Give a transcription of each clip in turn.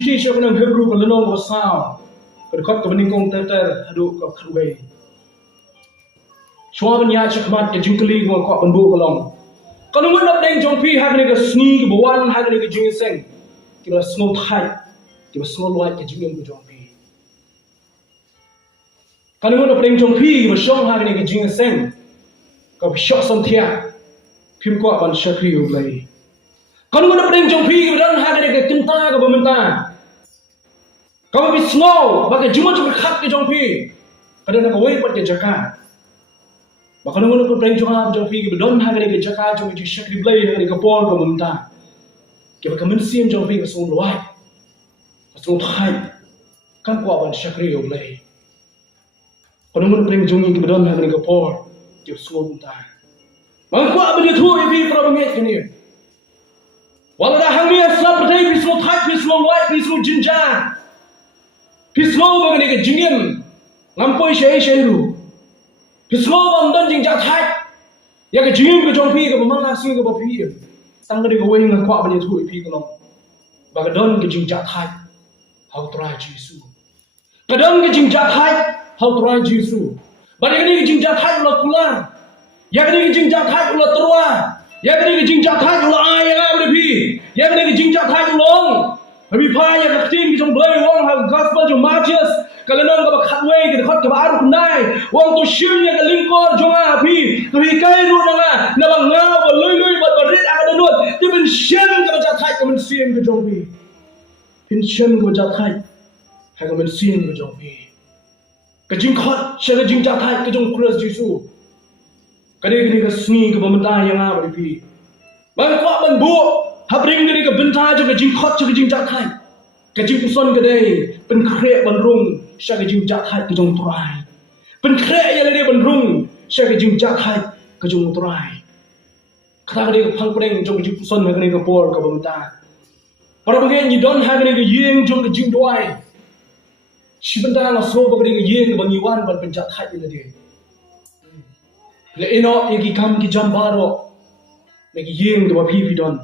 Khi cho năng Hebrew còn lên có sao còn khóc cái bên công tơ hadu có khruwe xóa bên nhà chắc mặt cái jingkli của họ bên bu cái lòng còn nó muốn đập đánh trong phi hai cái sni cái buan hai cái jing seng cái là snow thai cái là snow white cái jing của trong phi còn nó muốn đập đánh trong phi cái là song hai cái jing seng cái shot sân thia phim qua ban shakri ở đây còn nó muốn đập đánh trong phi cái là hai cái kinh ta cái bên ta kalau bị snow, bagai cuma khát cái trong phi, kadang nak wait buat cái jaka. Bahkan orang nak pergi trong phi, cái bedon hai cái jaka trong cái shak di belai cái kapor cái mình ta, cái bahkan mensim trong phi cái sung luai, cái sung thai, kan kuat ban shak ri belai. Kalau orang nak pergi trong cái bedon hai cái kapor, cái sung mình ta. Bahkan kuat benda tu phi kalau menget cái ni. Walau dah hamil sebab pergi phi sung thai, phi sung luai, phi sung jinja. Pismo bang ni ke jingin ngampoi syai ru pismo bang dan jing jathai ya ke jingin ke jong phi ke mang asing ke phi sang ke ko wing kwa ba ni thu phi ke long ba ke don ke jing jathai how try jisu ke don ke jing jathai how try jisu ba ni ke jing jathai lo kular ya ke jing jathai lo terwa ya ke jing jathai lo aya ba phi ya ke jing jathai long Habis payah yang kecil kita boleh wang hal gospel jom Matius kalau nong kita khatway kita khat kita aruk nai wang tu shimnya ke lingkor jonga api tu hikai ru nanga na bang ngau ba lui ba rit ada nut tu ben shem ke baca thai ke men siem ke jong bi ben shem ke baca thai hai ke men siem ke jong bi ke jing khat she ke jing ja thai ke jong Christ Jesu ke ni ke sni ke bamta yang a ba pi bang kwa ban bu hab ring ni ke benta je ke jing khot je ke jing jat thai ke jing puson ke dei pen kre ban rung sha ke jing jat thai ke jong trai pen kre ya le ban rung sha ke jing jat thai ke jong trai kha ke phang preng jong jing puson ke ni ke por ke benta para bang ni don ha ke ni ke yeng jong ke jing doi si benta la so ke ni ke yeng ke bang yiwan ban pen jat thai le de le eno ye ki kam ki jambaro le ki yeng de ba phi don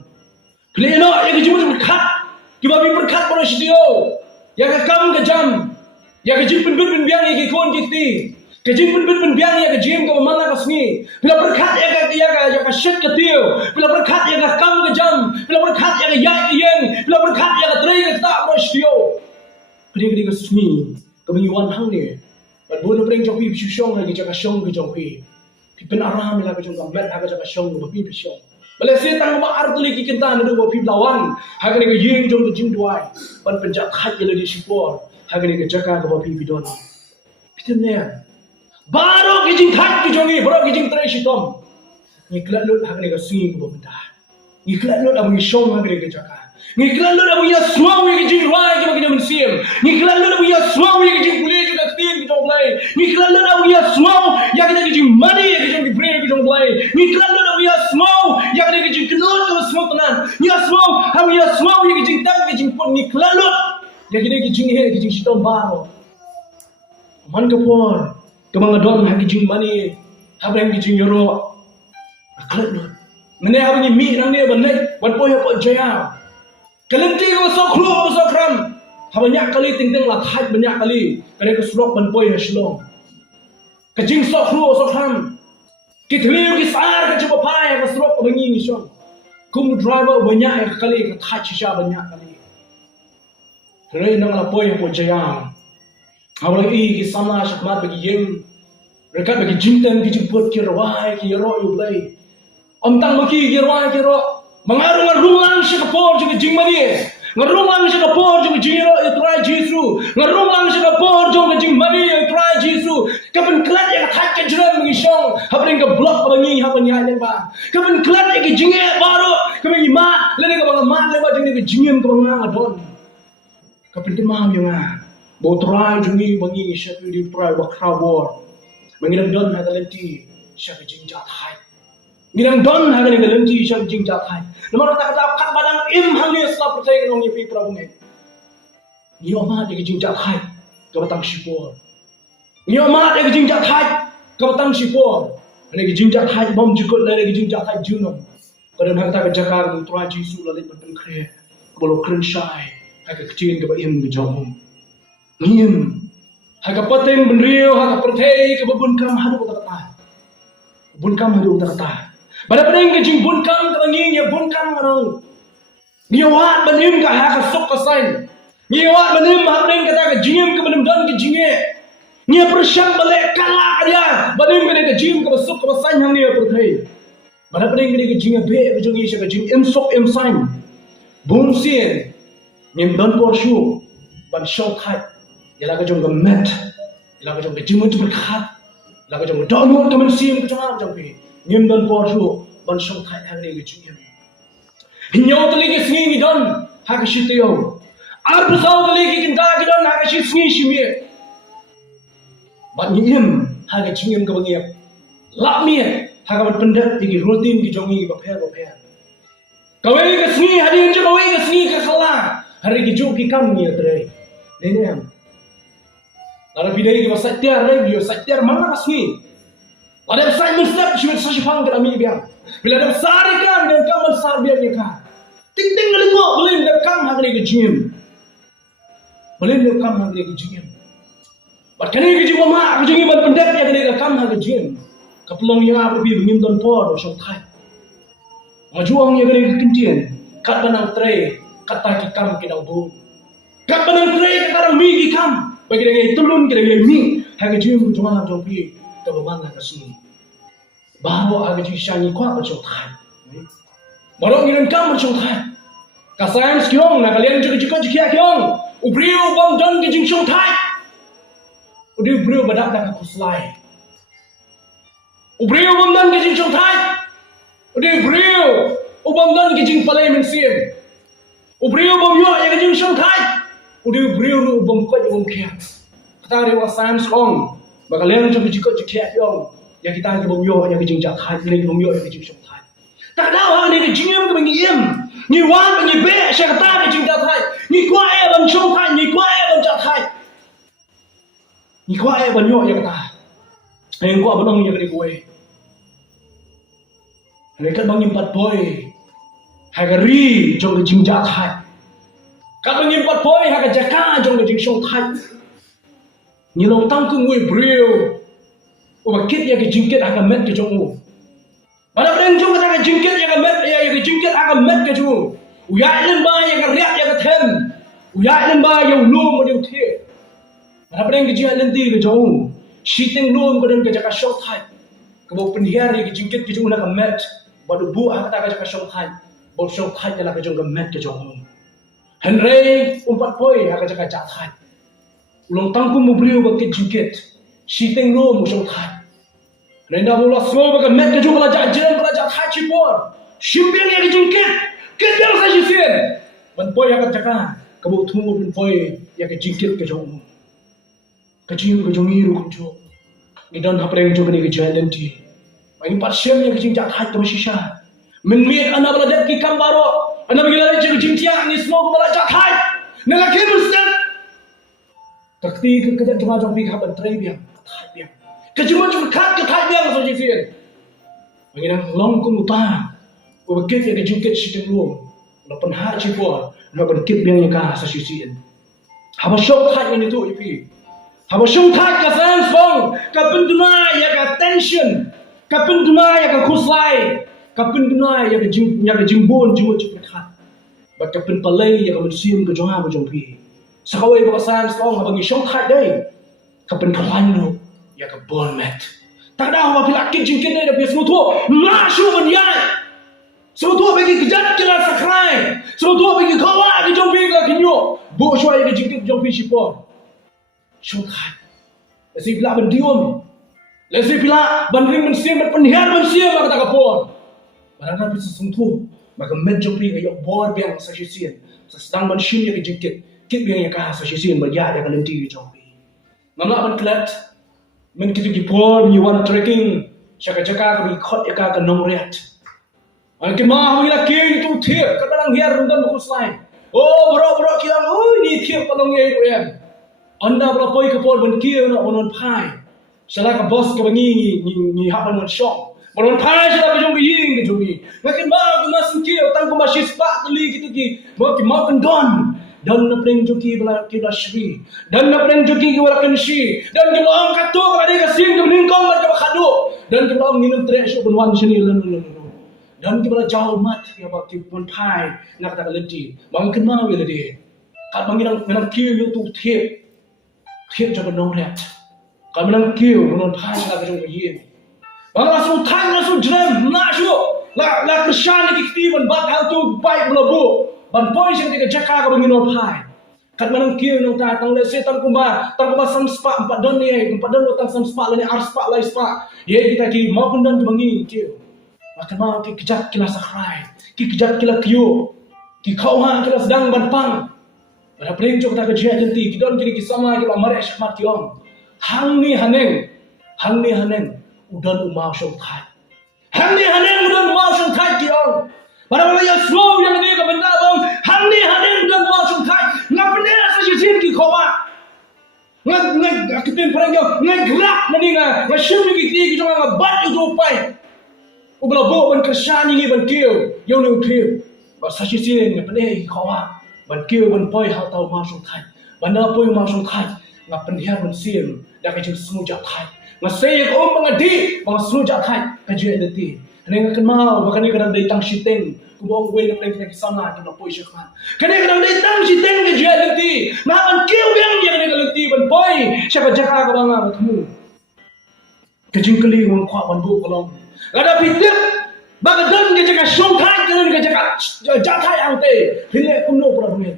Pleno yang cuma berkat, kita beri berkat pada sidio. Yang kam ke jam, yang jim pun biang yang kon kita, ke jim pun biang yang jim ke mana ke sini. Bila berkat yang shit ke tiu, bila berkat yang kam ke jam, bila berkat yang ke yang, bila berkat yang teri ke tak pada sidio. Peri ke sini, kebanyakan hang ni. Bukan pering joki pisong lagi jaga song ke joki. Pipen aram lagi jaga met lagi jaga song ke pisong. Bila saya tang ba artuli ki kinta na do pib lawan hagani ke yeng jong ke jing duai ban penjat khat ye di sipor hagani ke jaka ke pib bidon pitne baro ki jing khat ki jongi baro ki jing tre sitom ni klat lut hagani ke singi ke benda ni klat lut amu shong hagani ke jaka ni klat lut amu ya smau ye ki jing rai ke bagi men siem ni klat lut amu ya smau ye ki jing pule ke tin ki jong play ni klat lut amu ya smau ya ki jing mani ye ki jong ki bre ki jong play ni klat lut amu ya smau ya ki jing kenut ke smau tenan ni smau amu ya smau ye ki jing tak ki jing pon ni klat lut ya ki jing he ki jing sitom baro man ke por ke mangadon ha ki jing mani ha bang ki jing yoro klat lut mene ha ni mi nang ne ban ne ban poy ha jaya kalenti ko so khru so kram ha banyak kali ting la thai banyak kali kane ko slok ban poy ha shlong ka jing so khru so kram ki thliu ki sar ka chupa pai ka slok ko bangi ni shong kum driver banyak kali ka thai chisha banyak kali re nang la poy ha jaya ha wala i ki sama shakmat bagi yem rekat bagi jinten ki jemput ki rawai ki ro yu play om tang baki ki rawai ki ro mengarung ngarungang si kapor juga jing mani ngarungang si kapor juga jing ro try jisu ngarungang si kapor juga jing mani try jisu kapan kelat yang thak ke jren mengisong habring ke blok bangi hapan ya yang ba kapan kelat yang jing baru kapan ima lene ke bang mat le ba jing ke jingem ke bang adon kapan ke mau yang bo try jungi bangi syat di try ba krawor mengiram don ha talenti syat jing jat hai Minang don hagani galanti syam jing jat hai. Namar tak kata kat badang im hang ni selap percaya dengan ni pi prabunge. Ni oma de jing jat hai ke batang sipor. Ni oma de jing jat hai ke batang sipor. Ani jing jat hai bom jikot la de jing jat hai junom. Pada hang tak jaka tu Jisu la le pen kre. Bolo kren syai. hai ka kecin ka ba im ka jom ngim hai ka pateng ben riu hai ka perthei ka bun kam hadu ta ta bun kam hadu ta ta pada pedeng ka jing bun kam ka ngi ya bun kam anong ni wat benim ka ha ka sok ka sain ni wat benim ha pedeng ka ta ka jingim ka benim dan ka jinge ni persyang balik kala dia benim ka jing ka sok ka sain hang ni perthei pada pedeng ka jinge be ka jongi ka jing em sok em sain bun sien ngim dan porshu ban shong khat ya la ka jong ka met ya la ka jong ka jing mu berkhat la ka jong don mo ka men sim ka jong jong pi ngim dan porshu ban shong khat hang ni ka jing hinyo tali ke sngi ni don ha ka shityo ar bu saw tali ke kin da ki don ha ka shit sngi shimi ban ngim ha ka jing ka bangiap la mi ha ka ban pendat ki routine ki jongi ba phe kawai ka sngi hadin je kawai ka sngi ka khala hari ki jo ki kam ni atre ne am lara bidai ki basatya re bio satya mana ka sngi lara sai mustap shi sa shi phang ka mi bia bila ada sari kan dan kam sar bia ni ka ting ting le ngo boleh le kam ha ni ki jim boleh le kam ha ni ki jim bat kani ki jim ma ka jingi ban pendat ya ni ka kam ha ki jim ka pelong ya bi ngim don por so thai majuang ya gani kincien kat banang tre kata ki kam ki dau bu kat banang tre kata mi ki kam bagi dengan tulun ki dengan mi ha ga jim juma jong pi ta ba man ka sini bahawa aga ji shani kwa ba chong thai marong ni kam ba chong thai ka science kyong na kalian juga kyong ubriu bom don ki jing chong thai ubriu briu badak da ka kuslai ubriu bom don ki jing chong thai ubriu briu ubam don ki jing palai men sim ubriu bom yo ya ki jing chong thai ubriu briu ru bom ko bom khia kata re wa science kong ba kalian juga kyong ya kita ke bom yo ya ke jing jat hai ni bom yo ya ke jing shong hai tak dau ha ni ke jing em ke bang em ni wan bang be sha ka ta ke jing jat hai ni kwa e ban shong hai ni kwa e ban jat hai ni kwa e ban yo ya ka ta en kwa ban ong ya ke ko e ni ka bang im pat boy ha ka ri jong ke jing jat hai ka bang im pat boy ha ka jaka jong ke jing shong hai ni long tang ku ngui breu uba kit ya ke jingkit akan met ke jongu pada breng jong kata ke jingkit ya ke met ya ke jingkit akan met ke jongu uya len ba ya ke riak ya ke them uya len ba ya ulum mo diu the pada breng ke jia len ti ke jongu shiteng lum ko den ke jaka shot thai ke bo penhiar ya ke jingkit ke jongu na ke met badu bu kata ke jaka shot thai bo shot thai ya la ke jong ke met ke jongu henry umpat poi ya ke jaka jat thai ulong tangku mo briu ba ke jingkit shiteng lo mo shong thai renda bola slow ba met ke jong la ja jen la ja thai chi por shimbing ya ke jingkit ke jang sa jisien ban boy ya ka jaka ka bo thu mo boy ya ke jingkit ke jong ka jing ke jong iru kum jo ni don ha preng jo ke jalen ti ai pat shem ya ke jing ja thai to shisha min mit ana bala det ki kam baro ana bigila je ke jing tia ni slow ko bala ja thai ne la ke mustan takti ke jang jong pi ka ban trei biang thai biang ke cuma khat ke thai biang so ji sien mengira long kum uta o ke ke jingket shiteng lo na pan ha chi po na ban kit biang ya ka sa shi sien ha ba shong thai ni tu ipi ha ba shong thai ka san song ka pun duna ya ka tension ka pun duna ya ka khuslai ka pun duna ya ka jing bon jimo chi khat ba ka pun palai ya ka sim ka jong ha ba jong pi sakawai ba san song ha ba ngi shong thai dai ka pun khalan lo ya ka bon met tak dah wa pila kit jingkit dai da bi semua tu ma shu ban ya semua tu bagi kejat kira sakrai semua tu bagi kawa di jong pi ka kinyo bo shwa ya jingkit jong pi shipor shong thai lesi pila ban diom lesi pila ban ring ban sim ban penhiar ban sim ka ta ka por barang bi semua tu maka met jong pi ka yo bor biang sa shi sien sa sedang ban shin ya jingkit kit biang ya ka sa shi sien ba ya ka lenti jong pi ngamla ban klat men kitu ki por mi wan trekking chaka chaka ka bi khot ya ka nong riat an ke ma hu la ke tu thiep ka dang hiar rundan ku slai o bro ki lang oi ni thiep ka long ye ku em anda bro poi ka por ban ki na onon phai sala ka boss ka bangi ni ha ban shop bon phai sala ka jong bi ying ke jong bi ngakin ba ku mas ki tang ku ma shi spa li kitu ki mo ki mo kan don dan na preng joki bala kila shri dan na preng joki bala kenshi dan kita ang katu ada kasing ke meningkong mereka khadu dan kita ang minum tre shu bunwan sini dan kita jauh mat ya bak ki pun pai nak tak ledi bang kenma we ledi kat bang minang kiu yu tu thiep cho ban nong ret kat minang kiu bunwan pai nak jong ye bang langsung thang langsung jrem na shu la krishan ki ti ban bat hal tu pai blabu ban poi sing ke jaka ka bangino pai kat manang kiu nong ta tang le se tang kuma sam spa empat don ni empat don tang sam spa le ar spa lai spa ye kita ki mau pun don bangi kiu maka mau ki kejat kila sakrai ki kejat kila kiu ki kau ha kila sedang ban pang pada preng jok ta ke jia jenti ki don ki sama ki mare shmat ki om hang ni haneng udan umau shong thai hang ni haneng udan umau shong thai ki om pada bala yang slow yang ni ka benda bang hang ni hanen dan wa sung thai ngap ne sa jisin ki khowa ngak akitin parang yo ngak grak mani nga shim ki ti ki jonga bat yu pai ubla bo ban krishani ni ban kiu yo nu kiu ba sa jisin ngap ne ki khowa ban kiu ban poi ha tau ma sung thai ban na poi ma sung thai ngap pen hian ban sim da ka jing smu ja thai ngasay ko mangadi mga smu ja thai ka je ti Neng kan mau bahkan ni kadang datang siteng kubong gue nak lagi sama kita poi syekhan. Kadang kadang datang siteng ke jual nanti. Nahan kiu yang ni nanti ban poi siapa jaka ka banga ketemu. Kejing keli wang kwa ban bu kolong. Ada pitik bagadan ke jaka songkai ke jaka jatai ang te. Hile kuno problem.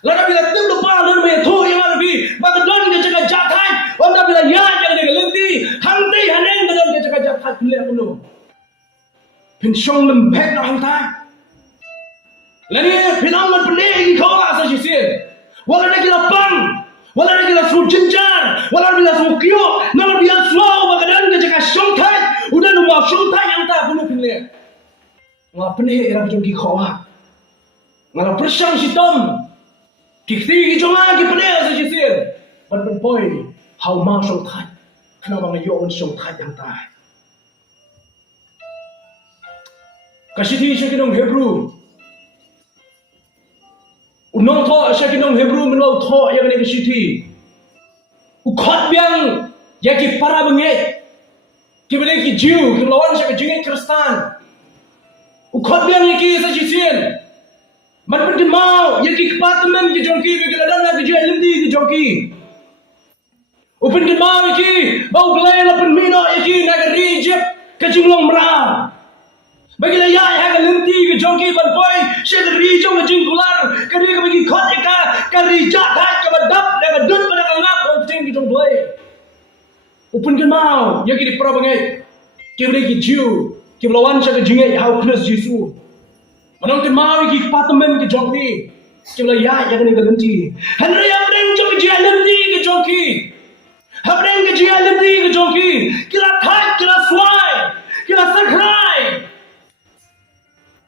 Lada bila tim lupa lan me tho yang lebih bagadan ke jaka jatai. Onda bila ya yang ni nanti hangti haneng bagadan ke jaka jatai hile kuno. Pensiong lembek nak hantar. Lagi pinang man pening kau lah saya sih. Walau lagi lapang, walau lagi langsung jenjar, walau lagi langsung kio, nalar dia slow bagadan ke jaka songkai, udah numau songkai yang tak penuh pening. Ngap pening era jom ki kau lah. Ngap persang sitom, kikti jonga ki pening saya sih. Ban boy, how mau songkai, kenapa ngayon songkai yang tak? Kasih kinong Hebrew. Unong tho kinong Hebrew menau tho yang ni kasih. Ukhat biang ya ki para benget. Ki bele ki Jew, ki lawan siapa jenget Kristen. Ukhat biang ya ki sajisian. Man pun mau ya ki department ki jongki ki ladan ki je LMD ki jongki. Upin ki mau ki bau glay lapun mino ya ki naga Egypt ka jinglong mra. Bagi la ya ha ka lenti ke jongki ban poi she de ri jong jing kular ka ri ka bagi khot ka ri ja tha ka badap da ka dut pada ka ngap on ting ki jong blai upun kan mau ya ki di pra bangai ki ri ki jiu ki lawan sha ka jingai how plus jisu manong kan mau ki apartment ki jongki ki la ya ka ni ka lenti han ya breng jong ji lenti ki jongki ha breng ki ji lenti ki jongki ki la tha ki la swai ki la sakrai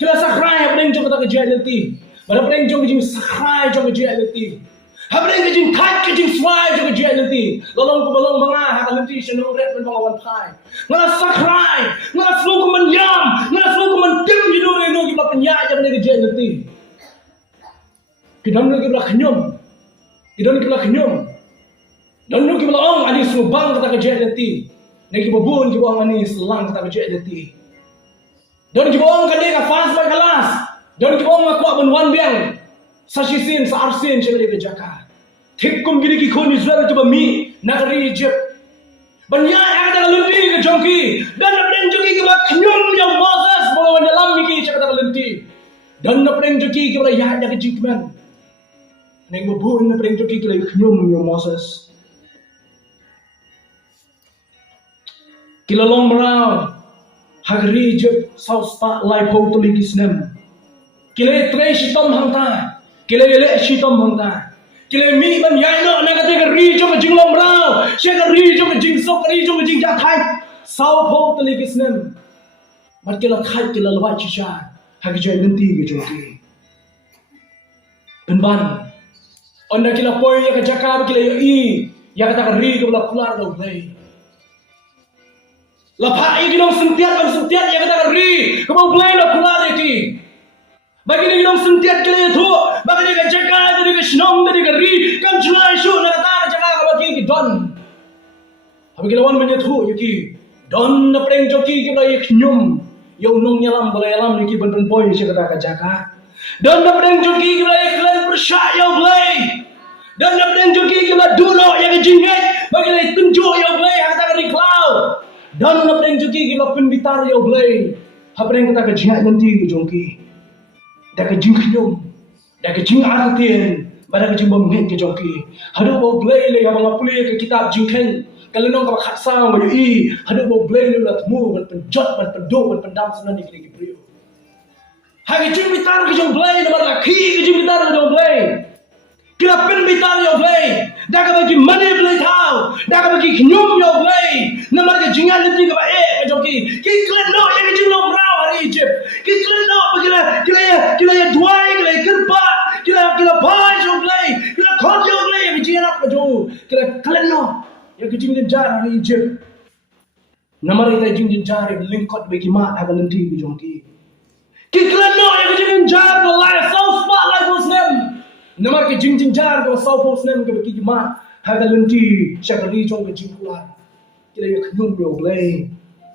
Kila sakrai habreng jong kata kejaya leti. Pada habreng jong kejing sakrai jong kejaya leti. Habreng kejing tat kejing swai jong kejaya leti. Lolong ku balong banga haka leti senu ret men banga wan pai. Ngala sakrai, ngala flu ku men yam, ngala flu ku men tim hidu reno ki penya jong kejaya leti. Kidon ki bla knyom. Kidon ki bla knyom. Dan nu ki bla ong ani subang kata kejaya leti. Neki babun ki bang ani selang kata kejaya leti. Dan kibong kadi ka fans by kelas. Dan kibong ngakwa benwan biang. Sa sisin sa arsin siya ke jaka. Thikum gini ki kon Israel to mi nagari Egypt. Banya ada lenti ke jongki. Dan napren joki ki ba knyum yang Moses bolawan dalam miki siya kata lenti. Dan napren joki ki ba ya ke jikman. Neng babun napren joki ki la knyum yang Moses. Kilalong merau. Hagri jeb south spa life ho to likisnem kile tre shitom hangta kile le shitom hangta kile mi ban yai no na ka te ri jo ka jinglom rao she ka ri jo ka jing sok ri jo ka jing ja thai south ho to likisnem mat kila thai kila lwa chi cha hagi jai nanti ge jo ki ban onda kila poi ya ka jaka kila yo i ya ka ta ri ko la kular do play Lapa ini dong sentiat yang kata ri, kau play lah pula lagi. Bagi ni dong sentiat kena itu, bagi ni kerja kau dari ke senong dari ke ri kan julai su na ta jaga ka bagi ki don abi ke lawan menyatu yuki don na preng joki ki ba yek nyum yo nong nyalam balai alam ni ki ben boy se kata ka jaga don na preng joki ki ba yek klan persya yo blai don na preng joki ki ba duno ya ke jingai bagi le tunjuk yo blai kata ka ri cloud don na preng joki ki ba penbitar yo blai ha preng kata ka jingai nanti ki jongki dah ke jing nyum dah ke jing artien pada ke jing bom ke jongki hadu bo blai le abang apuli ke kitab jingken kalau nong ka khasa mo yi hadu bo blai le lat mu ban penjot ban pendok ban pendam senan ni ki brio ha ke jing bitar ke jong blai na bar ki ke jing bitar ke jong blai kila pen bitar yo blai dah ka bagi mane blai thau dah ka bagi nyum yo blai na mar ke jingan le ti ka ba ke jongki ki klen no ya ke jing nom rao hari Egypt ki klen no kila ya duai kila kerpa kila pai jo blai kila khot jo blai ya ke jingan apa jo kila klen no ya ke jing jar hari Egypt namar ita jing jar ya lingkot bagi ma aga nanti ki jongki ki klen no ya ke jing jar ko life so spot life was nem namar ke jing jar ko so post nem ke bagi ma aga nanti syakari jong ke jing kuat kila ya knyum yo blai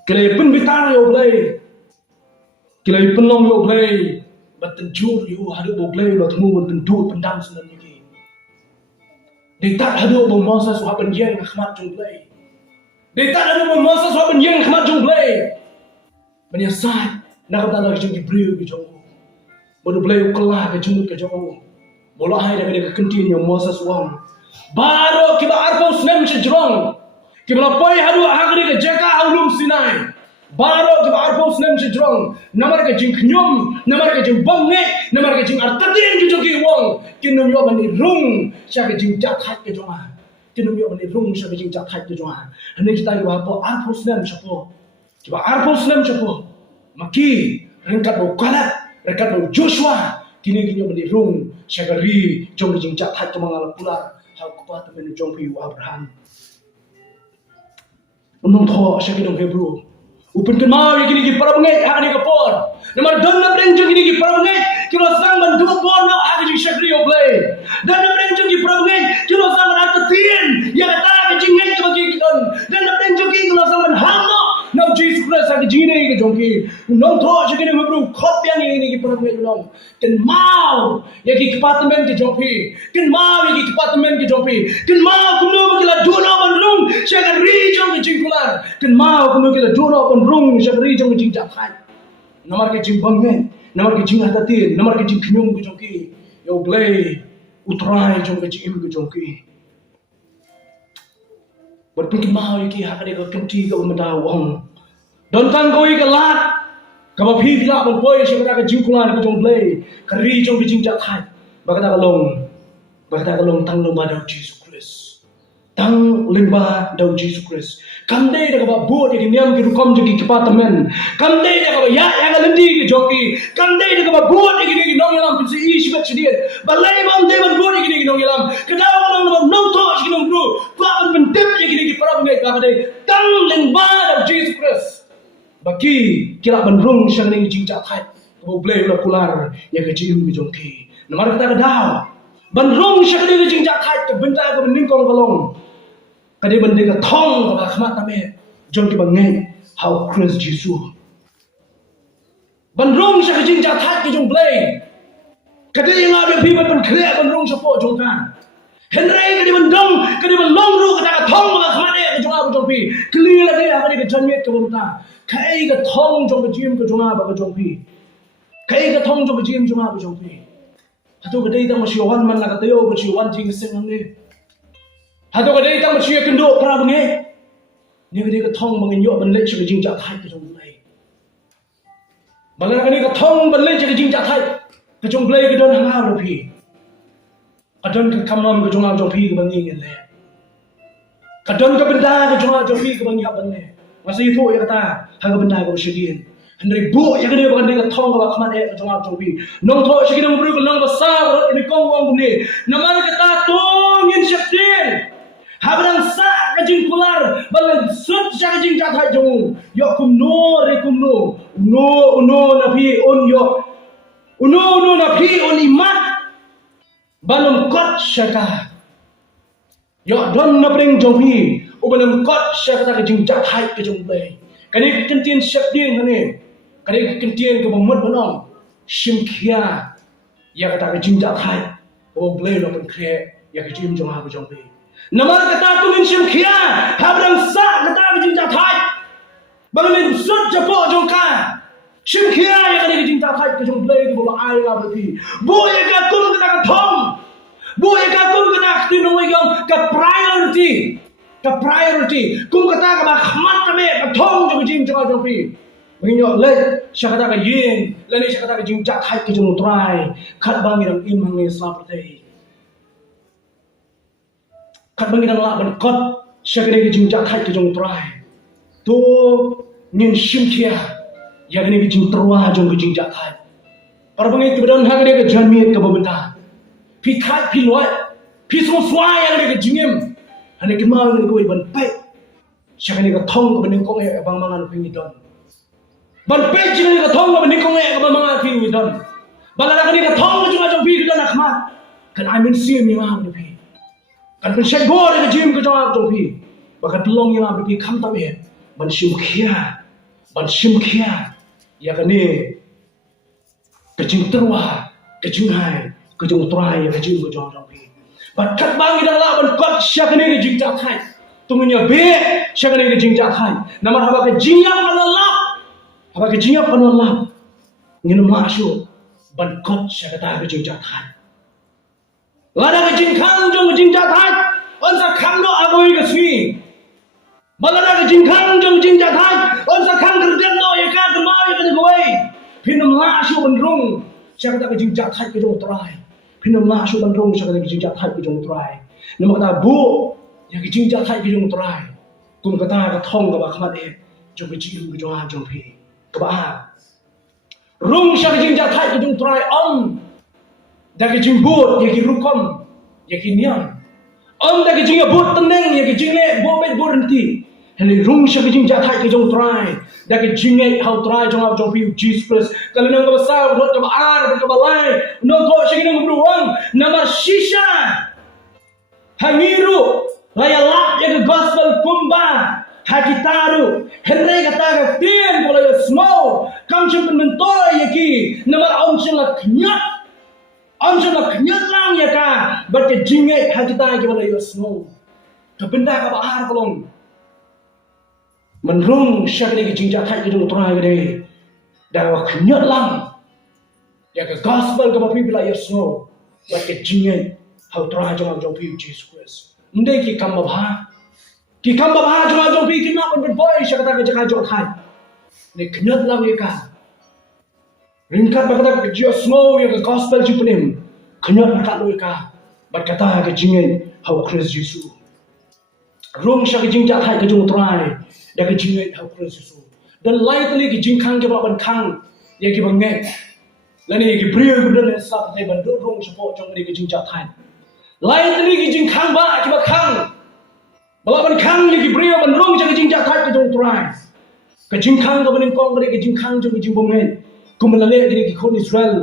kila ya pun bitar yo blai kila ya penong yo blai batan jur yo hadu bo blai lo temu batan du pendam senan ni Detak hadu bo Moses wa ben yang khmat jong blai Detak hadu bo Moses wa ben yang khmat jong blai Banya sat nak ta la jong Hebrew ki jong bo blai kala ke jong ke jong bola hai da ke continue Moses wang baro ki ba arpo snem jrong ki bala poi hadu agri ke jaka haulum Sinai baro ki ba arpo snem jrong namar ke jing khnyum namar ke jing bangne namar ke jing artatin ki jogi wong kinum yo bani rung sha ke jing jak khat ke jonga kinum yo bani rung sha ke jing jak khat ke jonga hane kita ki ba po arpo snem chapo ki ba arpo snem chapo maki rengkat bo kalat rengkat bo Joshua kini yo bani rung sha ke ri jong jing jak khat ke mangala pular ha ko pa temen jong pi Abraham unong tho sha ke dong Hebrew Upin ke mau kini ki para bengai hak ni ke pon. Namar don na breng jong kini ki para bengai kilo sang ban du pon no hak ji shakri yo play. Dan na breng jong ki para bengai kilo sang ban at tien ya kata ke jingai ke bagi ki don. Dan na breng jong ki kilo sang ban ham no now Jesus Christ hak ji ni ke jong ki. Nong tho shakri me bro khot yang ni ki para bengai long. Ken mau ya ki department ke jong pi. Ken mau ya ki department ke jong pi. Ken mau kuno bakila du no ban long shakri jong ki jingkular. Ken mau kuno kila du no ban rung syakri jong jing jakai namar ke jing bangen namar ke jing hatatin namar ke jing knyum ke jongki yo blai utrai jong ke jing ke jongki berpikir mau iki hak de ko kenti ko menda wong don tang ko ik lat ka ba phi la bon boy syakra ke jing kulan ke jong blai kari jong ke jing jakai bagata kalong tang lo ma Jesus Christ tang limba dau Jesus Christ kamde da ba bo de niam ki rukom ji ki department kamde da ba ya ga lendi ki joki kamde da ba bo de ki nong yalam ki si shi ba chidi balai bam de ban bo de ki nong yalam kada wala nong to shi nong bro pa ban tip ki para ngai ka de tang limba dau Jesus Christ baki kira ban rung shang ning jing ja khai ko blai la kular ya ga ji mi joki namar ta ga daw ban rung shang ning jing ja khai ka benta ka ning kong kalong Kadi bende ka thong ka khmat tame jong ki bangai how Christ Jesus ban rong sa jing ja that ki jong blai kadi nga be phi ban khre ban rong sa po jong kan henrai kadi ban dong kadi ban long ru ka thong ka khmat e jong a jong pi clear la dia kadi ka janmet ka bom ta kai ka thong jong ka jim ka jong a ba ka jong pi kai ka thong jong ka jim jong a ba jong pi hatu ka dei ta ma shi wan man la ka tayo ka shi wan jing sing ne hatu ka dei tang chia kendo pra bangai ni ka dei ka thong bang nyo ban le chi jing ja thai ka jong blai balang ka ni ka thong ban le chi jing ja thai ka jong blai ka don hanga lo phi adon ka kamam ka jong a jong phi ka bang ngin le ka don ka benda ka jong a jong phi ka bang ya ban ne masa itu ya kata ha ka benda ka shidin Henry bu ya ka dei ba ka thong ka khman e ka jong a jong phi nong tho shi ki nong bru ka nong ba sa ro ni kong wong ni namar ka ta tong in shaptin Habrang sa kajing pular balang sut sa kajing jathai jong yo kum no re kum no no na phi on yo no na phi on imat balum syaka yo don na preng jong phi ubanam kot syaka ta jing ja thai ke jong ble kani kentien syak dien hane kani kentien ke bomot banong shim khia ya kata ke jing ja thai o ble lo pen khre ya ke jim jong ha ke jong ble namar kata tu min shim khia habrang sa kata ke jing ja thai bangin sut japo jong ka shim khia ya kani ke jing ja thai ke jong ble ke bola ai la ble bo ya ka kun kata ka thong buat kata kata tinoi yang ke priority kum kata ke khmat kami ke thong jo jing jo jo pi minyo le syakata ke yin le ni syakata ke jing ja khai ke jong trai khat bang yang im hang ni sa prate khat bang yang la ban kot syakata ke jing ja khai ke jong trai to nin shim khia ya ni ke jing trwa jong ke jing ja khai par bang ke badan hang ni ke janmi ke babenta phi thai phi loi phi so swai yang ni ke jingem ane ke mau ni ko ban pe syakata ni ke thong ke ban ko e bang mangan phi ni don ban pe jing ni ke thong ke ban ko e bang mangan phi ni don balara ni ke thong ke jong phi don akhma kan I mean sim ni ma ni phi kan pen shai go ni ke jim ke jong phi bakat long ni ma phi kham ta me ban shim khia ya ka ni ke jing terwa ke jing hai ke jong trai ke jing ke jong phi ban khat bang ni la ban kot syak ni ke jing ja khai tungnya be syak ni ke jing ja khai namar haba ke jing yang Allah haba ke jing yang Allah ngin ma shu ban kot syak ta ke jing ja khai lada ke jing khang jong ke jing ja khai on sa khang no agoi ke sui balada ke jing khang jong jing ja khai on sa khang ke den no ye ka ke ma ye ke goi phinam la shu ban rung syak ta ke jing ja khai ke jong trai phinam la shu ban rung syak ta ke jing ja khai ke jong trai nama kata bu ya ke jing ja khai ke jong trai kum kata ka thong ka ba khmat e jong ke jing ke jong jong phi ka ba rung syak jing ja khai ke jong trai om da ke jing bu ye ke rukom ye ke niam om da ke jing bu teneng ye ke jing le bo bet bo renti heli rung syak jing ja khai ke jong trai da ke jing e how try jong phi Jesus Christ kalau nang ka sa rot ka ba ar ka ba lai no ko syak nang bruang nama shisha hangiru laya lak ya ke gospel kumba hakitaru henry kata ka tien bola ya snow kam chim pen mentoy ya ki nama om sing la knyat lang ya ka bat ke jinge hakita ke bola ya snow ka benda ka ba har kolong menrung syak ni ke jing ja khai ke jong trai ke de da wa knyat lang ya ke gospel ka ba pi bila ya snow bat ke jinge how try jong phi Jesus Christ ndai ki kam ba jong phi ki na ban boy syakata ke jaka jong khai ni knyat lang ye ka ringkat ba kata ke Jesus snow ya ke gospel jipunim knyat ba ka lo ka bat kata ke jinge how Christ Jesus rong syak jing ja khai ke jong trai da ke jinge how Christ Jesus dan lightly ke jing khang ke ba ban khang ye ki bang nge lani ki brio ke dan sa te ban do rong support jong ni ke jing ja khai lightly ke jing khang ba ki ba khang bala ban khang ye ki brio ban rong ke jing ja khai ke jong trai ke jing khang ke ban kong ke jing khang jong jing bong nge kum la le ke khon Israel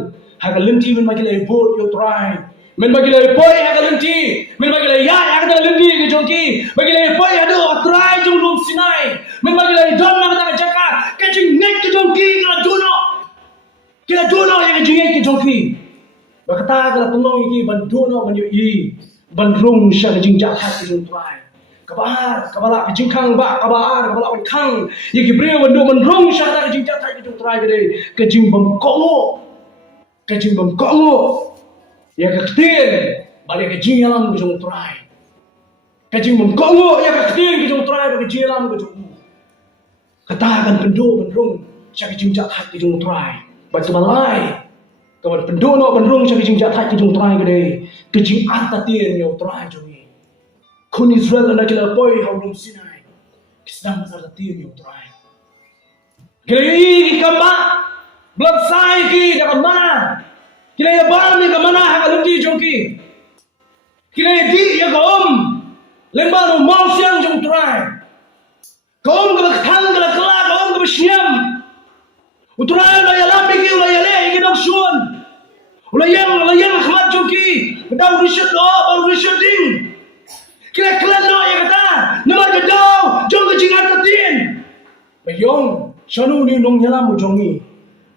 ha ka lenti men ma ke le bot yo trai men bagi le poi ha ka lenti men bagi le ya ha ka lenti ke jong ki bagi le poi ha do trai jong lum Sinai men bagi le don ma ka jaka ke jing ngai ke jong ki la juno kila juno ye ke jing ke jong ki ba kata ka tolong ki ban juno ban yo i ban rung sya ke jing ja khai ke jong trai ka ba ke jing khang ba ka ba ban khang ye ki brio ban do ban rung sya ke jing ja khai ke jong trai ke de ke jing bam ko ngo ya ke tien balik ke jing alam ke jong trai ke jing bam ko ngo ya ke tien ke jong trai ke jing alam ke jong kata kan pendo ban rung sya ke jing ja khai ke jong trai ba tu balai ka ban pendo no ban rung sya ke jing ja khai ke jong trai ke de ke jing ata tien yo trai jong ni kon Israel na kila poi ha lum Sinai kisam sa tien yo trai kila i kama blab sai ki da mana kila ya bal ni ka mana ha ka lum di jong ki kila di ya ka lemba no mau siang jong trai ka ka khang ka kala ka ka siam utrai la ya lambi ki la ya le ki dok suan la yang khmat jongki dau Richard lo baru Richard ding kira klan lo ya kata namar ke dau jong ke jingat tatin bayong shanu ni nong nyala mo jongi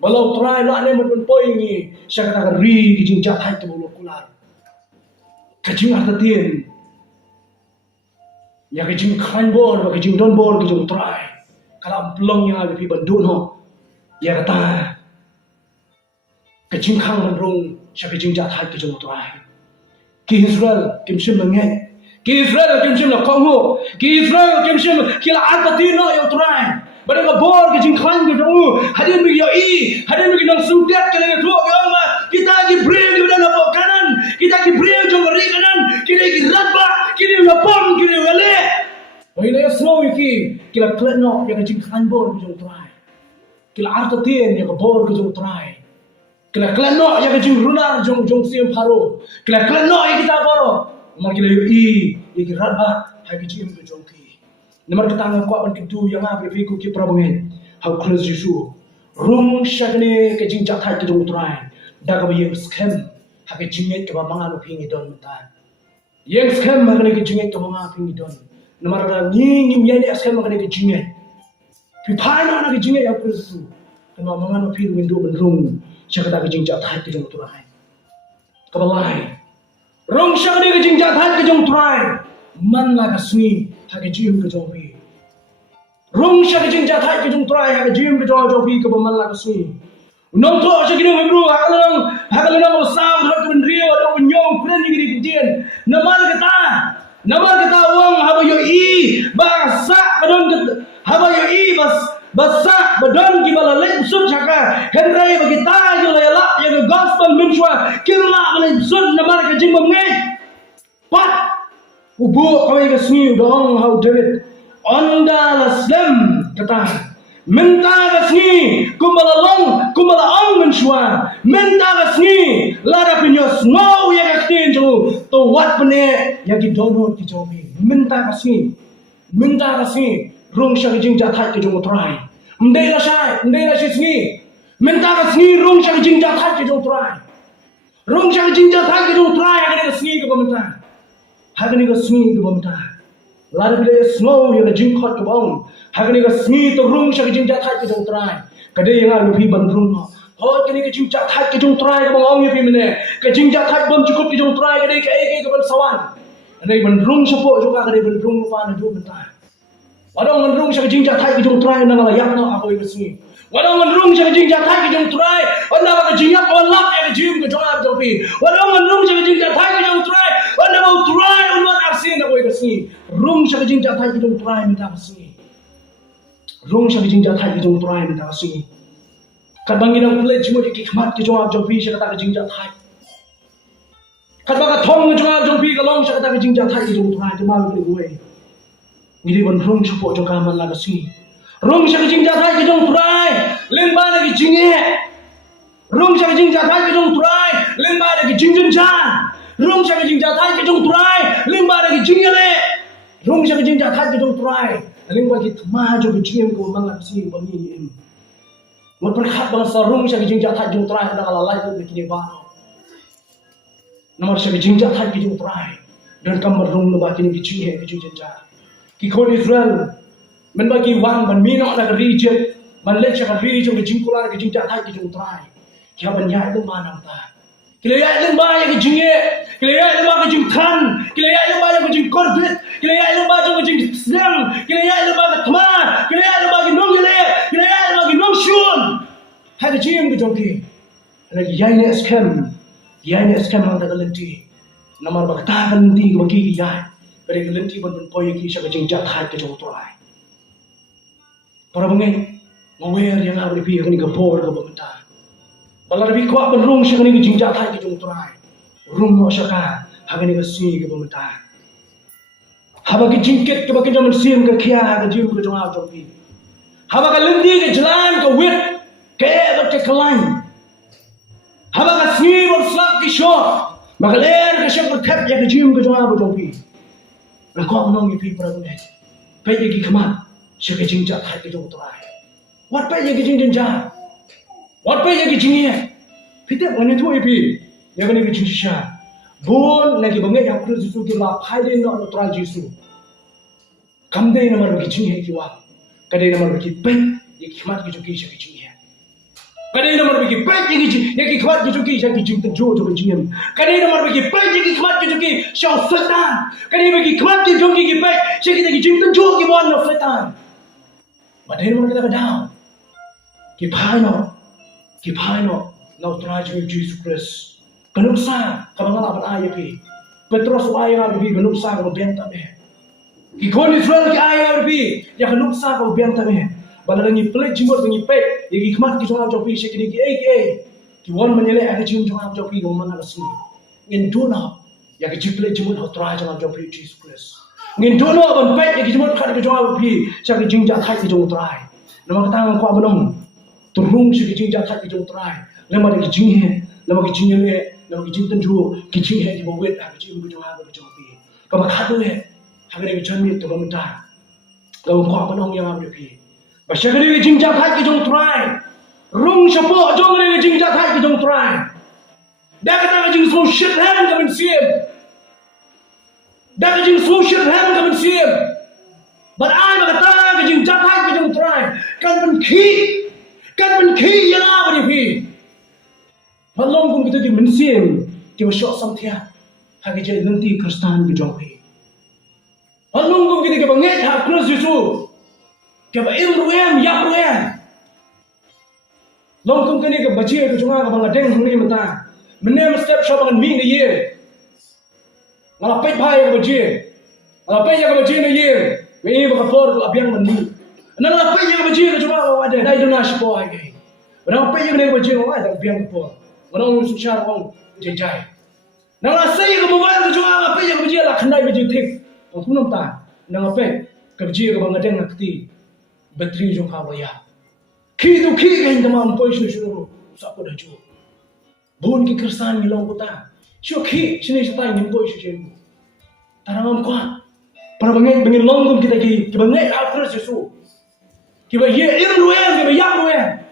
balau try la ne men poi ni sya kata ri ki jing jat hai tu lo kular ke jingat tatin ya ke jing klan bor ba ke jing don bor ke jong try kala plong ya bi bandun ho ya kata cái chính khang mình rung sẽ cái chính gia thái cái trong trai cái Israel kim sim là nghe cái Israel kim sim là con hồ cái Israel kim sim kia là Argentina yêu trai bây giờ bor cái chính khang cái trong hadin bị yo hadin bị nong sum tiat cái này thua cái ông mà kita cái brave cái dalam bawah kanan kita cái brave trong bari kanan kita cái radba kita là pom kita là le bây giờ snow cái là klan nó cái chính khang bor cái trong trai cái là Argentina cái bor cái trong trai kila klan no ya kajing runar jong sim pharo kila klan no ya kita boro mar kila i ki radba ha kajing ke jong ki namar kita ngak kwa ban kitu yang a bi ku ki prabungen how close you rum shagne kajing jathai ki jong trai da ka bi scam ha kajing ke ba manga no phingi don ta yang scam ma kane kajing ke manga phingi don namar da ni ya ni scam ma kane kajing pi phai na kajing ya close you nama manga no phingi do ban rum Syakata ke jing jat hai ke jong turai kabalai rong syakata ke jing jat hai ke jong turai man la ka sni ha ke jim ke jong pi rong syakata jing jat hai ke jong turai ha ke jim ke jong pi ke man la ka sni nong to syakata ke bru ha ka lang sa ha ke ben rio do nyong kren ni di kitian namal kita wong ha ba yo i ba sa kadon ha ba yo i basa badon ki bala le sun chaka henrai bagi ta yo la la ye gospel minshwa kirla bala sun namar ka jingom nge pat ubu kawai ka sni dong how David onda la slam kata minta ka sni kumbala ong minshwa minta ka sni la da pinyos no ye ka tin jo to wat pene ya ki dono ki jomi minta ka sni rong syang jing jat hai ke jong trai mdei la shi sngi minta ka sngi rong syang jing jat hai ke jong trai rong syang jing jat hai ke jong trai ha ke sngi ke bamta ha ke sngi ke bamta la de bile snow ye jing khot ke bong ha ke sngi to rong syang jing jat hai ke jong trai ka de yang lu phi ban rong no ho ke jing jat hai ke jong trai ke bong ong ye phi mene ke jing jat hai bom cukup ke jong trai ke de ke ban sawan nei ban rong sapo jo ka ke ban rong fa na jo banta wadang menrung syang jing jat hai ke jong trai nang la yak no apa ke sni wadang menrung syang jing jat hai ke jong trai onda ba ke jing yak on lap ke jim ke jong ab jong pi wadang menrung syang jing jat hai ke jong trai onda ba trai on wat ab sin apa ke sni rung syang jing jat hai ke jong trai minta ke sni rung syang jing jat hai ke jong trai minta ke sni kat bangi nang play jimo ki khmat ke jong ab jong pi syang ta ke jing jat hai kat ba ka thong ke jong ab jong pi ka long syang ta ke jing jat hai ke jong trai te ma ke we ngiri ban rong chupo jong ka man la ka sni rong syang jing jat hai ke jong trai len ba na ki jinge rong syang jing jat hai ke jong trai len ba na ki jing cha rong syang jing jat hai ke jong trai len ba na ki jingale rong syang jing jat hai ke jong trai len ba ki thma jo ki jing ko man la ka sni ba ni em mo par khat ba sa rong syang jing jat hai jong trai da la lai ko ki ba nomor syang jing jat hai ke jong trai dan kamar rong lo ba ki ni jinge ki jing cha ki kon Israel men bagi wang ban mino na region man le cha region ki jingkula ki jingta thai ki jong trai kya ban ya le ma nang ta ki le ya le ba ya ki jinge ki le ya le ba ki jing than ki le ya le ba ya ki jing kordet ki le ya le ba ki jing slam ki le ya le ba ki thma ki le ya le ba ki nong le ki le ya le ba ki nong shun ha ki jing ki jong ki la ki ya ne scam nang ta lenti namar ba ta kan ti ki ba ki ya Beri kelenti ban poi ki sya jing jat hai ke jong trai para bengen ngawer yang abri pi ni ke por ke bamta balar bi kwa ban rong sya ni jing jat hai ke jong trai rong no sya ka ha ni ke si ke bamta ha ba ki jingket ke ba ke jam sim ke khia ha ke jim ke jong a jong pi ha ba ka lendi ke jalan ke wit ke ba ke kalain ha ba ka si bor slap ki sho ba ka ler ke sya ke thap ya ke jim ke jong a jong pi Lang ko nong ni pi pra ne pe ye ki khama she ke jing ja thai ke jong trai wat pe ye ki jing jing ja wat pe ye ki jing ye pi te one thu pi ya ni ke sha bon lagi bangai yang Kristus Yesus ke la phai le no tral Yesus kamde na mar ki jing he ki wa kadai na mar ki pen ye ki khmat ki jo ki sha ki jing he kadai na mar ki pen ye ki khmat ki jo ki sha ki jing jo jo ki jing kadai na mar ki pen ye ki khmat ki jo ki sha satan kadai na ki khmat ki jo ki pen sha ki jing jo ki bon no satan badai na mar ka down ki phai no no tral Jesus Christ kanuk sa kabangala ban ay pi Petros ay pi kanuk sa ko benta me ki kon Israel ki ay pi ya kanuk sa ko benta me bala ni play jimot ni pe ye ki khmat ki jong jopi she ki ki won manyele ag jing jong jopi go man asi ngin do na ya ki play jimot ho tra jong jopi Jesus Christ ngin do na ban pe ye ki jimot khat ki jong pi sha ki jing ja thai ki jong trai nama katang ko abanom turung she ki jing ja thai ki jong trai lama ki jing he lama ki jing le lama ki jing tan ju ki jing he ki bo wet ag jing ko jong ha ko jong pi ka ma khat le ha ki chan mi to ba ma ta ka ko abanom yang ab pi ba sha ki jing ja thai ki jong trai rung shapo jong le jing ja thai ki jong trai da ka ta jing so shit han ka min siem da ka jing so shit han ka min siem but ai ba ka ta ka jing ja thai ki jong trai kan min khi yang ab pi Halong kung kita di mensim, kita syok samtia, hagi jadi nanti Kristen berjumpa. Halong kung kita banget hak Kristus Yesus, kita imruem, yapruem. Long kung kita baca ke cuma kita bangadeng hari mata, menem step syok bangan ming ni ye. Ngalapet bahaya ke baca, ngalapet yang ke baca ni ye, ini berkapor ke abiang mandi. Ngalapet yang ke baca ke cuma ada, dah itu nasi boy ke. Ngalapet yang ke baca ada abiang kapor. Orang susah orang jejai. Nang asai ke mobile ke cuma apa yang berjaya lah kandai berjaya tik. Orang pun nampak. Nang apa kerja ke bangadeng nak ti bateri jom kau ya. Ki tu ki kan tamam pois ni suruh siapa dah jual. Bun ki Kristen ni long kota. Sio ki sini siapa yang pois ni. Tarang kau. Para bangai long kita ki bangai apa sesuatu. Kita ye ruang kita yang ruang.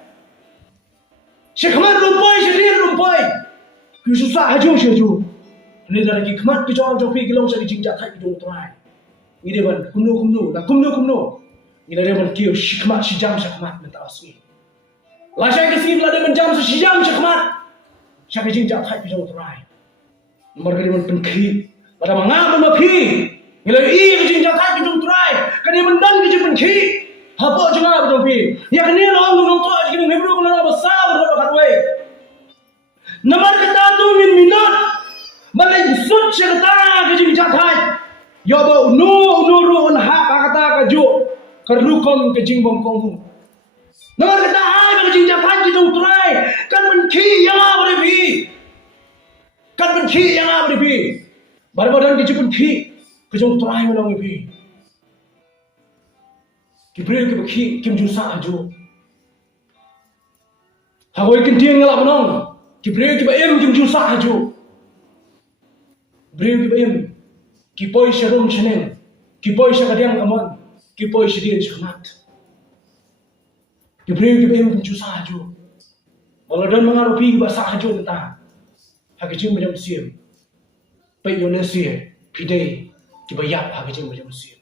Sekarang rumpai, sekarang rumpai. Yesus sahaja sejuk. Ini dari khmat kita jauh pergi long sekali jinjat hai kita utrai. Ini depan kumno, dah kumno. Ini depan kio khmat sejam khmat minta asmi. Lasai kesini belada menjam sejam khmat. Sekali jinjat hai kita utrai. Nomor kali depan penkhi, pada mangam mepi. Ini lagi jinjat hai kita utrai. Kali mendan kita penkhi. Apa jangan betul pi? Ya kini orang menonton aja kini hebrew kena besar berapa katwe. Nomor kata tu minat. Malai sud cerita kejing jatai. Ya bau uru unha kata kaju kerukom kejing bongkong. Nomor kata ai kejing jatai kejing turai kan menki yang apa pi? Kan menki yang apa pi? Baru-baru kejing menki kejing turai menang pi. Kibril ke baki kim jusa ajo. Hagoi kin tiang ngalap nong. Kibril ke baim kim jusa ajo. Kibril ke baim. Kipoi sharum chenen. Kipoi shakadiang kamon. Kipoi shadian shakmat. Kibril ke baim kim jusa ajo. Waladan mengarupi bahasa ajo tentang. Hagijing macam siam. Pai Indonesia pidai kibayap hagijing macam siam.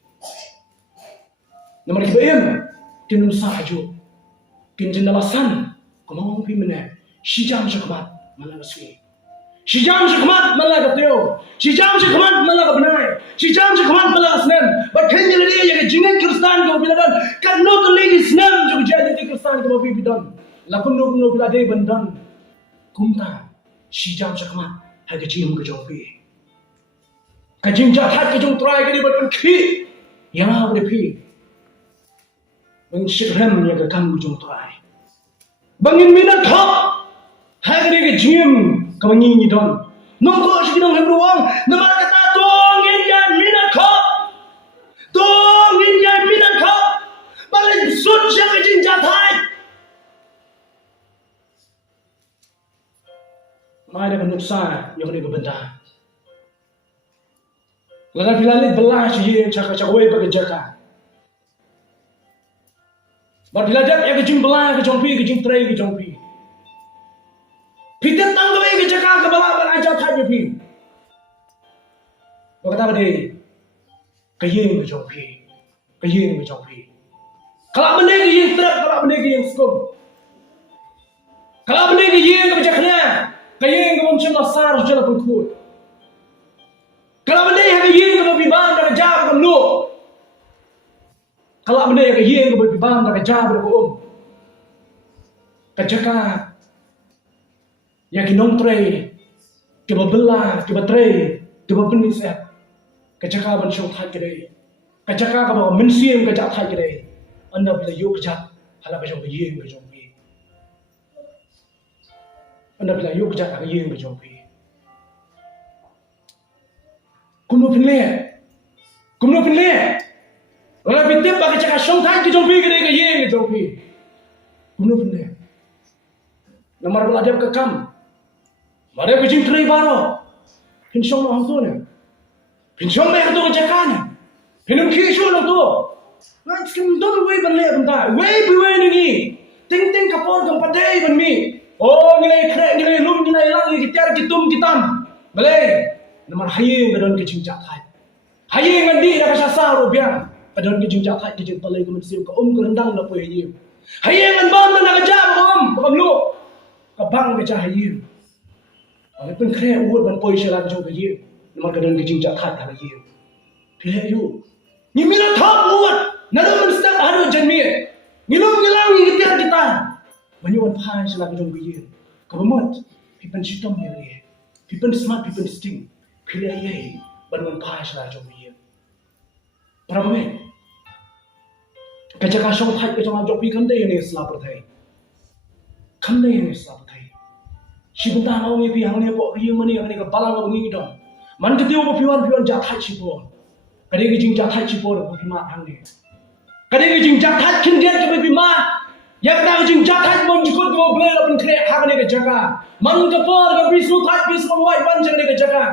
Nomor kibayam, kinum sahaja, kinjendalasan, kumang pi mana, sijam shakmat mana kasih, sijam shakmat mana kateo, sijam shakmat mana kabenai, sijam shakmat mana kasnen, berkenaan dia yang jingan Kristen kau biladan, kan no tu lagi senam juga jadi Kristen kau biladan, lakon no biladai bandan, kumta, sijam shakmat, harga jim kejauhi, kajim jahat kejauh try kini berpenki, yang apa pi? Mensyirham yang akan ujung tuai. Bangin minat hak. Hari ke jim kawanyi ni don. Nongko sikidong hebruang. Nama kata tongin ya minat hak. Tongin ya minat hak. Balik sud siya kejing jatai. Mada kan nuksa yang ni kebenda. Lagan filalit belah siya cakawai bagi jaka. But bila dat ya kejing belah kejong pi kejing tray kejong pi. Pita tang kami ke cakap ke balapan ajar thai pi. Berkata pada kayeng ke jong pi. Kayeng ke jong pi. Kalau benda ke yang terap, kalau benda ke yang skum. Kalau benda ke yang ke bercakna, kayeng ke macam nasar jalan pengkut. Kalau benda yang ke yang ke berbiban dan jawab ke lu. Kalau benda yang ke yang ke berbiban dan jawab ke Kacakap yang kinong tray, kiba belah, kiba tray, kiba penisat, kacakap ban syong thai kedai, kacakap kaba mensiam kacak thai kedai, anda bila yuk kacak, hala kacang kayeng kacang pi, anda bila yuk kacak kayeng kacang pi, kumno pinle, orang pitip bagi cakap syong thai kacang pi kedai kayeng kacang pi, kumno pinle, namar beladap kekam. Mari kucing teri baru. Pinsyong orang tu ni. Pinsyong mereka tu kejakan ni. Pinum kisah orang tu. Ngan skim tu wei banle bentar. Wei biwei ni. Ting kapor kampadai ban mi. Oh nilai krek nilai lum nilai lang ni kita kitum kitam. Balai. Namar hayeng kadon kucing jakai. Hayeng ngandi dah kasar rupiah. Kadon kucing jakai kucing balai ke mensiam ke kerendang dah poe hayeng. Hayeng ngan bam nak kejam bakam lu. Kabang kecah hayeng. Oleh pun kena uat ban poi syarat jauh kaya, nomor kadang kecing jahat dah kaya. Kaya you, ni mina thap uat, nado menstak haro janmi, ngilom ngilang ni kita. Banyuan phai syarat jauh kaya, kabamot, pipan sitom ni, pipan smart, pipan sting, kaya ye, banyuan phai syarat jauh kaya. Para pemain, kerja kasong thai kerja jauh kaya kan dia ni selapar thai, kan dia ni selapar thai. Sibutan orang ni piang ni pok piang ni orang ni kebalang orang ni dong. Man ketiup pian jahat sibor. Kadang kejing jahat sibor berpimat hang ni. Kadang kejing jahat kendian ke berpimat. Yang kadang kejing jahat menjukut ke boleh lapan krek hang ni kejaga. Man kepor ke bisu thai bisu wai ban jang ni kejaga.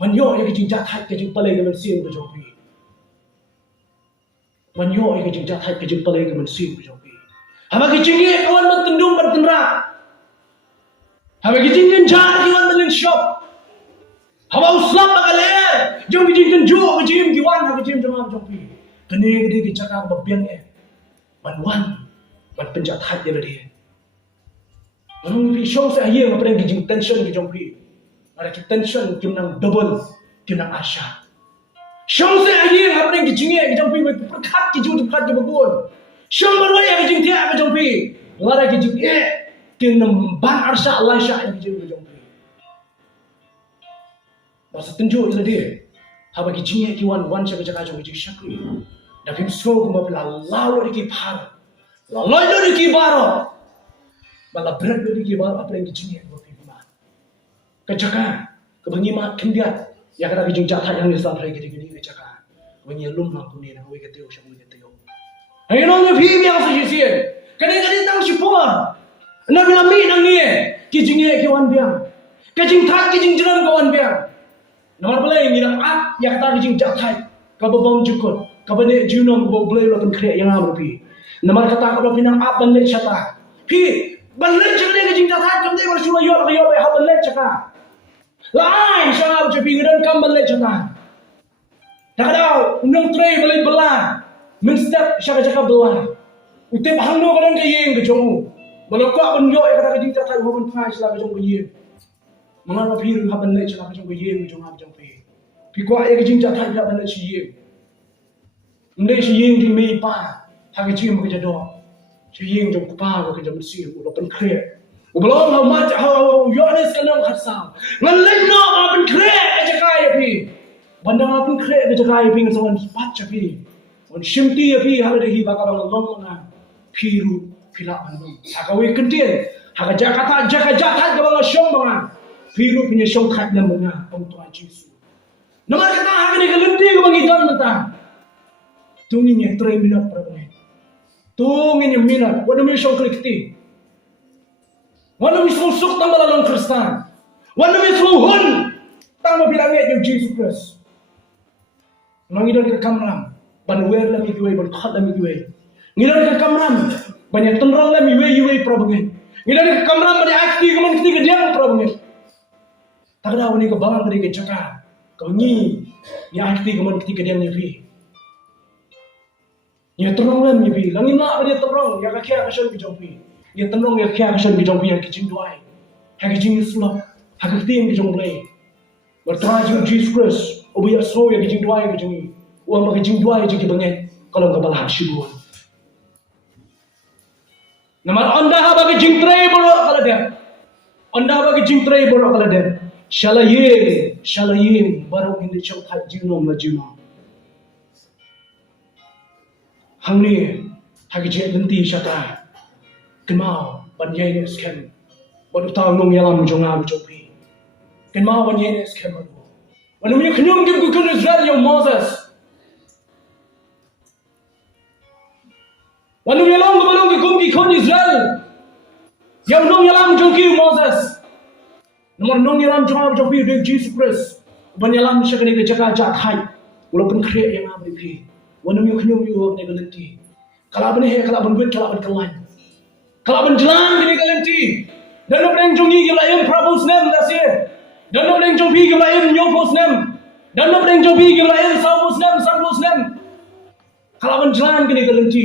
Man yo yang kejing jahat kejing palai ke mensin ke jopi. Man yo yang kejing jahat kejing palai ke mensin ke jopi. Hama kejing ni kawan mentendung bertendrak. Haba kijing kan jar kiwan melin shop. Haba uslap bagaler. Jom kijing kan jo kijing kiwan haba kijing jom jopi. Kene gede kicakang babiang eh. Banwan ban penjat hat dia dia. Manung pi show sa aye ngapren kijing tension ki jopi. Ada ki tension kimnang double kimnang asya. Show sa aye ngapren kijing eh ki jopi perkat kijing perkat ki bagun. Show barwaya kijing dia ki jopi. Lara kijing eh Kena ban arsya Allah syak yang kijing jom pi. Masa tunjuk ila dia. Haba kijing kiwan wan syak jaga jom kijing syakri. Da pim so kuma pila lalu di par. Lalu di baro. Bala berat di baro apa yang kijing ko pi ma. Kejaka kebengi mat kendiat. Ya kada kijing jatah yang nisam rai kijing kejaka. Bengi lum na kuni na we keteu syak we keteu. Ai no ni pi yang sa jisien. Kadang-kadang tang sipor. Nabi Nabi nang ni, kijing kiwan biang, kijing thak kijing jeram kawan biang. Nomor boleh ni nak yang kata kijing jatai, kababang jukut, kabane junong boleh lakukan kriya yang apa pi. Nomor kata kalau pinang apa balik cata, pi balik cakap kijing jatai, kamu dia kalau cuma yol apa balik cakap. Lain siapa cepi ngedan kamu balik cata. Tak ada undang tray balik belah, menstep siapa cakap belah. Utip hangno kadang kayeng kejomu. Malakak pun yo kata kijing jatai hubun phai sila kejong kayeng. Mengapa piru haban lek sila kejong kayeng kejong hab jong pi. Pi kwa ye kijing jatai haban lek siyeng. Ndai siyeng di mei pa, ha kijing mo kejado. Siyeng jong pa ko kejong si u pen kre. U belong ha mat ha yo nes kanam khatsam. Ngan lek no pen kre aja kai pi. Bandang pen kre aja kai pi ngan sawan pat cha pi. On shimti pi ha de hi bakal long na. Piru pila anu. Hakawi kentil. Haka Jakarta Jakarta gawang syong banga. Piru punya syong khat na mga ang Tuhan Yesus. Naman kata haka ni kalenti gawang idan nata. Tungin niya 3 minit para bangay. Tungin niya minit. Wala mo syong krikti. Wala mo susuk tang balalong Kristan. Wala mo suhun. Tang mabilangit yung Jesus Christ. Mangidan ka kamram. Banwer lang ikiway. Bankhat lang ikiway. Ngidan ka kamram. Banyak tenrang lah miwe para bangin. Ngida ni kamram bani akti kaman kiti kediang problem. Takda wani ka bang kadi ke jaka. Kau ni akti kaman kiti kediang ni fi. Ya terong lam ni fi. Langin na bani terong ya ka kya ka shon bi jong fi. Ya terong ya kya ka shon bi jong fi ya kijing duai. Ha kijing slop. Ha kijing ki jong play. Bertanya jeng Jesus Christ. Obi ya so ya kijing duai ki jong ni. Wa ma kijing duai je ki bangai. Kalau ka bal hasibuan. Namar anda ha bagi jing tray boro kala dem. Anda bagi jing tray boro kala dem. Shalayim baru ini chong khat jinom la jinom. Hangni hagi je lenti syata. Kemau banyai ne skem. Badu taw nong yalam jonga bu jopi. Kemau banyai ne skem badu. Wanu mi khnyum kim ku kun Israel yo Moses. Wanu yalam ku balong ki kum ki kon Israel. Yo nong yalam jonki Moses. Nomor nong yalam jonga bu jopi de Jesus Christ. Ban yalam syakani ke jaka jak hai. Walaupun kriya yang abri pi. Wanu mi khnyum yo ne galenti. Kala ban he kala ban wit kala ban kalan. Kala ban jalan ni galenti. Dan nak neng jongi ke lain Prabhu's name dah sih. Dan nak neng jongi ke lain Yopos name. Dan nak neng jongi ke lain Saul's name. Kalau ban jalan ke ni galenti.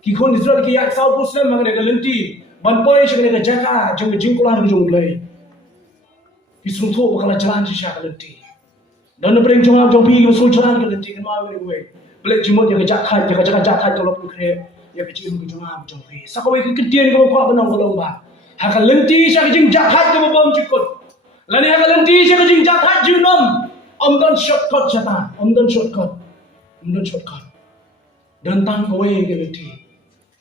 Kikon Israel ke yak Saul's name mengenai galenti. Ban poi sebenarnya ke jaka jong jingkulan jong lay. Kisungtu bakal jalan sih galenti. Dan nak neng jongi ke sul jalan galenti kan mau gue. Belak jimut jaga jakat kalau pun kere. Ya kecil ke jongi. Sakawai ke kedian kau kuat benang kalau bah. Haka lenti siya kajing jathat ka mabang chikot. Lani haka lenti siya kajing jathat junom. Omdan shortcut siya ta. Omdan shortcut. Dan tang kawai ke lenti.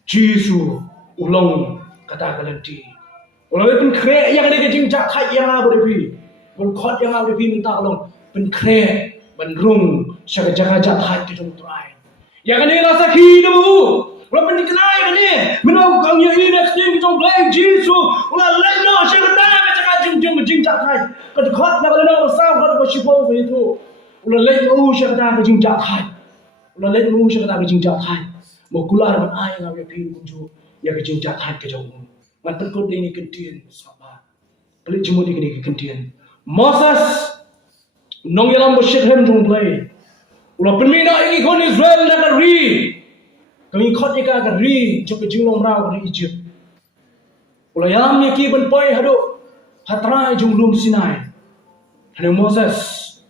Jisu ulong kata ka lenti. Ulang pen kre yang ada kajing jathat yang ada pi. Berkot yang ada pi minta ulong. Pen kre ban rung siya kajang jathat di dalam tuai. Yang ada rasa hidup. Ulah pendikenai kan ni. Menau kang yang ini next jong blame Jesus. Ulah leno syang tangan ka cakap jing jak hai. Ka dekat nak leno sam ka ko sipo ko itu. Ulah leno syang tangan ka jing jak hai. Ulah leno syang tangan ka jing jak hai. Mo kular ban ai ngam ya pi kunju ya ka jing jak hai ka jong. Man terkod ini kentian sabar. Pelik jemu di kini kentian. Moses nong yalam bo shithem jong blame. Ulah penmina ini kon Israel nak ri. Kami khot ika ka ri jok jinglong rau di Egypt. Ula yalam ni ki ban poi hadu hatrai jung lum Sinai. Hanu Moses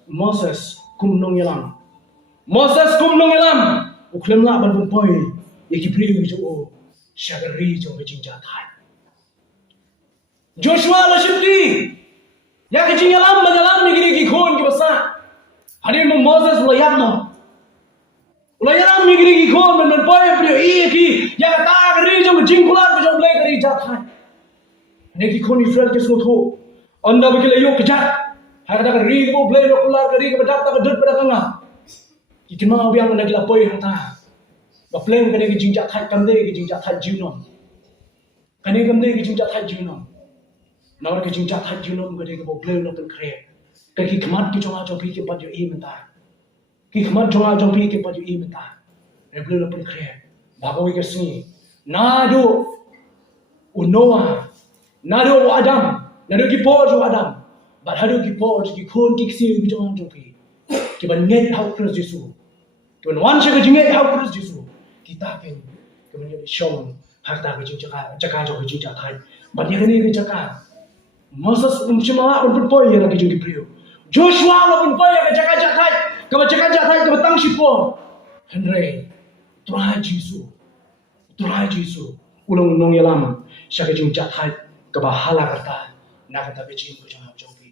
kum nong yalam. Uklem la ban poi yaki pri jo o shagari jok jing jatai. Joshua la shipti. Ya ka jing yalam ban yalam ni gini ki khon ki basa. Hadir Moses ula yakno. Ulah yaram migri ki khon men poi prio i ki ya ta ri jong jingkulan jong le kari jat hai. Ne ki khon Israel ke sotho. Anda bekile yo kejat. Ha ta ri ko ble lo kular kari ke badat ta dut pada kanga. Ki kena biang na gila poi hata. Ba pleng kane ki jingjat hai kamde ki jingjat hai jinom. Kane kamde ki jingjat hai jinom. Nawar ki jingjat hai jinom kane ki bo ble lo pen kre. Ka ki khamat ki chonga chong pi ki pat yo i menta. Ki khamat jonga jong pi ke paju i menta. Rebel lo pen kre. Bagawi ke sini. Nado Noah. Nado Adam. Nado ki po jo Adam. But hado ki po ki khon ki si ki jonga jong pi. Ki ban nget hau Christ Jesu. Ki ban wan she ki nget hau Christ Jesu. Kita pen ki ban ye shong harta ki jaka jo ki jaka thai. Ban ye ni ki jaka. Moses umchima un pen po ye la ki jong ki prio. Joshua lo pen po ye ka jaka thai. Kau cakap jahat itu batang sipor. Henry, turai Jesu. Ulang nong yalam. Syakajing jahat kebahala kata. Nak kata kecil kau jangan jauh.